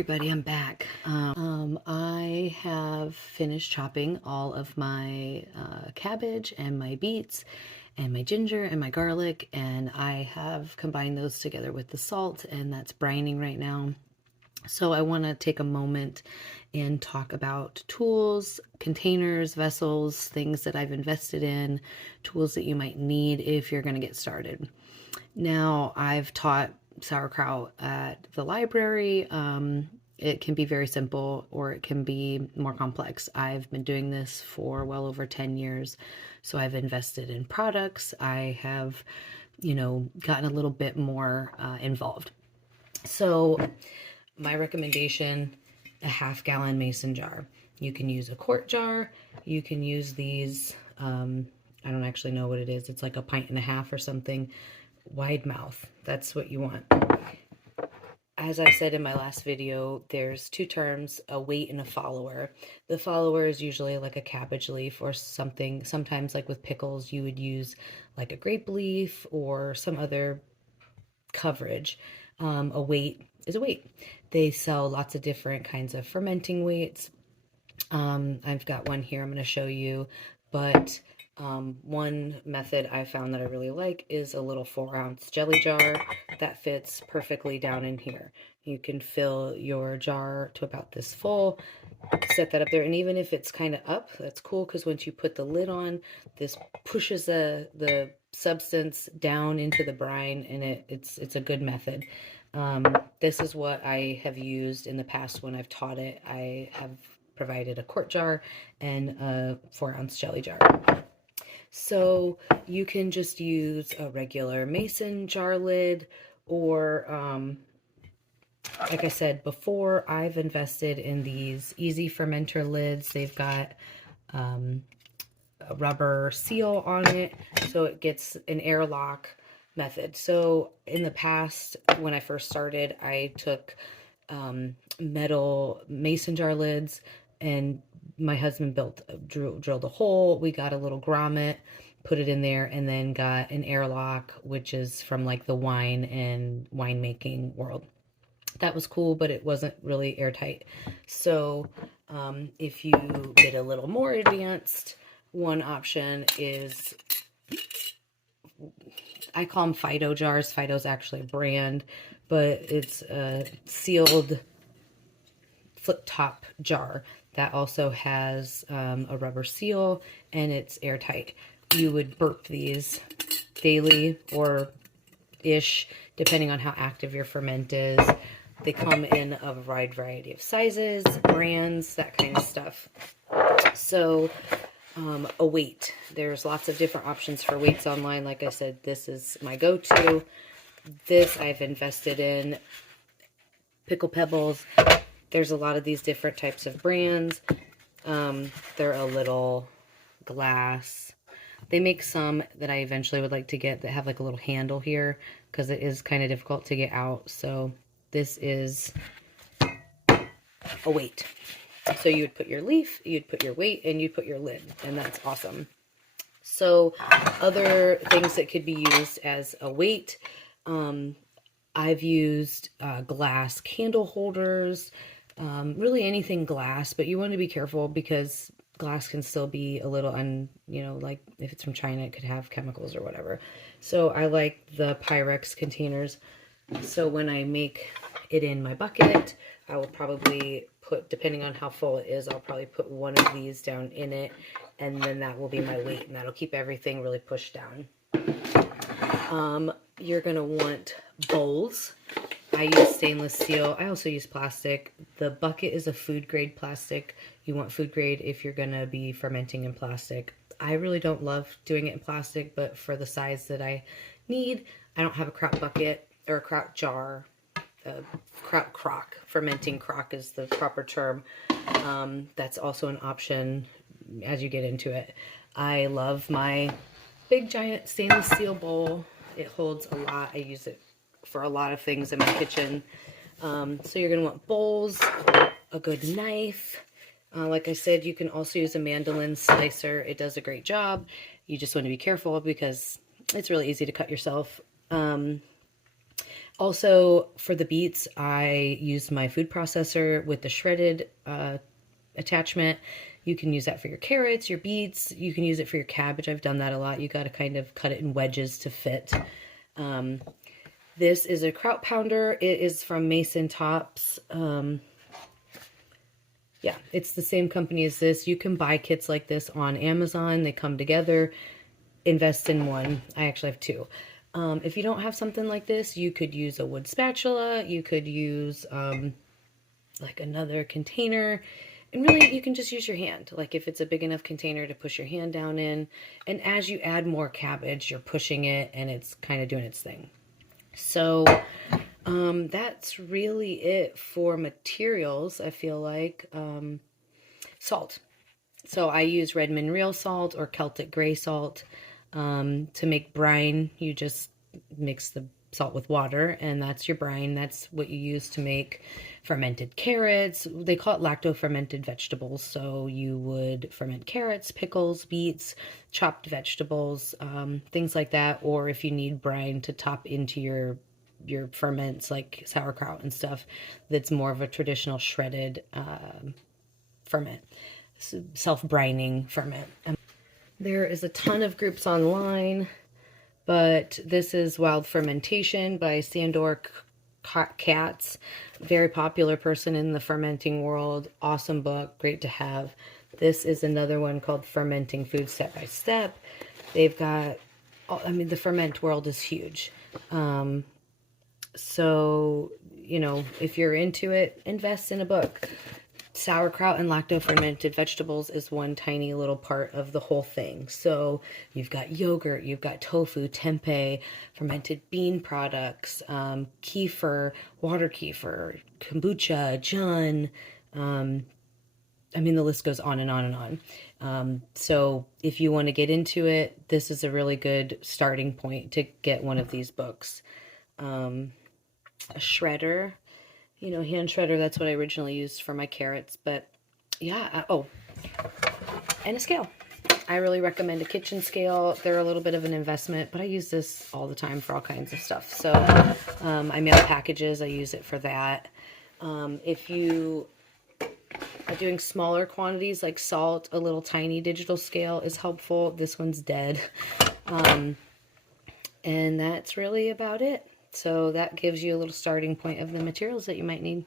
Everybody, I'm back. I have finished chopping all of my cabbage and my beets and my ginger and my garlic, and I have combined those together with the salt, and that's brining right now. So I want to take a moment and talk about tools, containers, vessels, things that I've invested in, tools that you might need if you're going to get started. Now, I've taught sauerkraut at the library. It can be very simple or it can be more complex. I've been doing this for well over 10 years. So I've invested in products. I have, gotten a little bit more involved. So my recommendation, a half-gallon mason jar. You can use a quart jar. You can use these, I don't actually know what it is. It's like a pint and a half or something. Wide mouth. That's what you want. As I said in my last video, there's two terms, a weight and a follower. The follower is usually like a cabbage leaf or something. Sometimes like with pickles, you would use like a grape leaf or some other coverage. A weight is a weight. They sell lots of different kinds of fermenting weights. I've got one here I'm going to show you, but one method I found that I really like is a little 4-ounce jelly jar that fits perfectly down in here. You can fill your jar to about this full, set that up there, and even if it's kind of up, that's cool because once you put the lid on, this pushes the substance down into the brine, and it's a good method. This is what I have used in the past when I've taught it. I have provided a quart jar and a 4-ounce jelly jar. So you can just use a regular mason jar lid, or like I said before, I've invested in these easy fermenter lids. They've got a rubber seal on it, so it gets an airlock method. So in the past, when I first started, I took metal mason jar lids, and my husband drilled a hole. We got a little grommet, put it in there, and then got an airlock, which is from like the wine and winemaking world. That was cool, but it wasn't really airtight. So if you get a little more advanced, one option is, I call them Fido jars. Fido's actually a brand, but it's a sealed flip top jar that also has a rubber seal, and it's airtight. You would burp these daily or ish, depending on how active your ferment is. They come in a wide variety of sizes, brands, that kind of stuff. So a weight. There's lots of different options for weights online. Like I said, this is my go-to. This I've invested in. Pickle Pebbles. There's a lot of these different types of brands. They're a little glass. They make some that I eventually would like to get that have like a little handle here, because it is kind of difficult to get out. So this is a weight. So you would put your leaf, you'd put your weight, and you'd put your lid, and that's awesome. So other things that could be used as a weight, I've used glass candle holders, really anything glass, but you want to be careful because glass can still be a little, like if it's from China, it could have chemicals or whatever. So I like the Pyrex containers. So when I make it in my bucket, I will probably put, depending on how full it is, I'll probably put one of these down in it, and then that will be my weight, and that'll keep everything really pushed down. You're going to want bowls. I use stainless steel. I also use plastic. The bucket is a food grade plastic. You want food grade if you're going to be fermenting in plastic. I really don't love doing it in plastic, but for the size that I need, I don't have a kraut bucket or a kraut jar. Kraut crock. Fermenting crock is the proper term. That's also an option as you get into it. I love my big giant stainless steel bowl. It holds a lot. I use it for a lot of things in my kitchen. So you're going to want bowls, a good knife. Like I said, you can also use a mandolin slicer. It does a great job. You just want to be careful because it's really easy to cut yourself. Also, for the beets, I use my food processor with the shredded attachment. You can use that for your carrots, your beets. You can use it for your cabbage. I've done that a lot. You got to kind of cut it in wedges to fit. This is a kraut pounder. It is from Mason Tops. Yeah, it's the same company as this. You can buy kits like this on Amazon. They come together. Invest in one. I actually have two. If you don't have something like this, you could use a wood spatula. You could use like another container. And really, you can just use your hand. Like if it's a big enough container to push your hand down in. And as you add more cabbage, you're pushing it and it's kind of doing its thing. So that's really it for materials, I feel like. Salt. So I use Redmond real salt or Celtic gray salt. To make brine, you just mix the salt with water, and that's your brine. That's what you use to make fermented carrots. They call it lacto-fermented vegetables. So you would ferment carrots, pickles, beets, chopped vegetables, things like that. Or if you need brine to top into your ferments like sauerkraut and stuff, that's more of a traditional shredded ferment, self-brining ferment. There is a ton of groups online, but this is Wild Fermentation by Sandor Katz. Very popular person in the fermenting world. Awesome book, great to have. This is another one called Fermenting Food Step by Step. They've got, I mean, the ferment world is huge. So, you know, if you're into it, invest in a book. Sauerkraut and lacto-fermented vegetables is one tiny little part of the whole thing. So you've got yogurt, you've got tofu, tempeh, fermented bean products, kefir, water kefir, kombucha, jun. I mean, the list goes on and on and on. So if you want to get into it, this is a really good starting point to get one of these books. A shredder, you know, hand shredder, that's what I originally used for my carrots, but yeah, oh, and a scale. I really recommend a kitchen scale. They're a little bit of an investment, but I use this all the time for all kinds of stuff. So I mail packages, I use it for that. If you are doing smaller quantities like salt, a little tiny digital scale is helpful. This one's dead. And that's really about it. So that gives you a little starting point of the materials that you might need.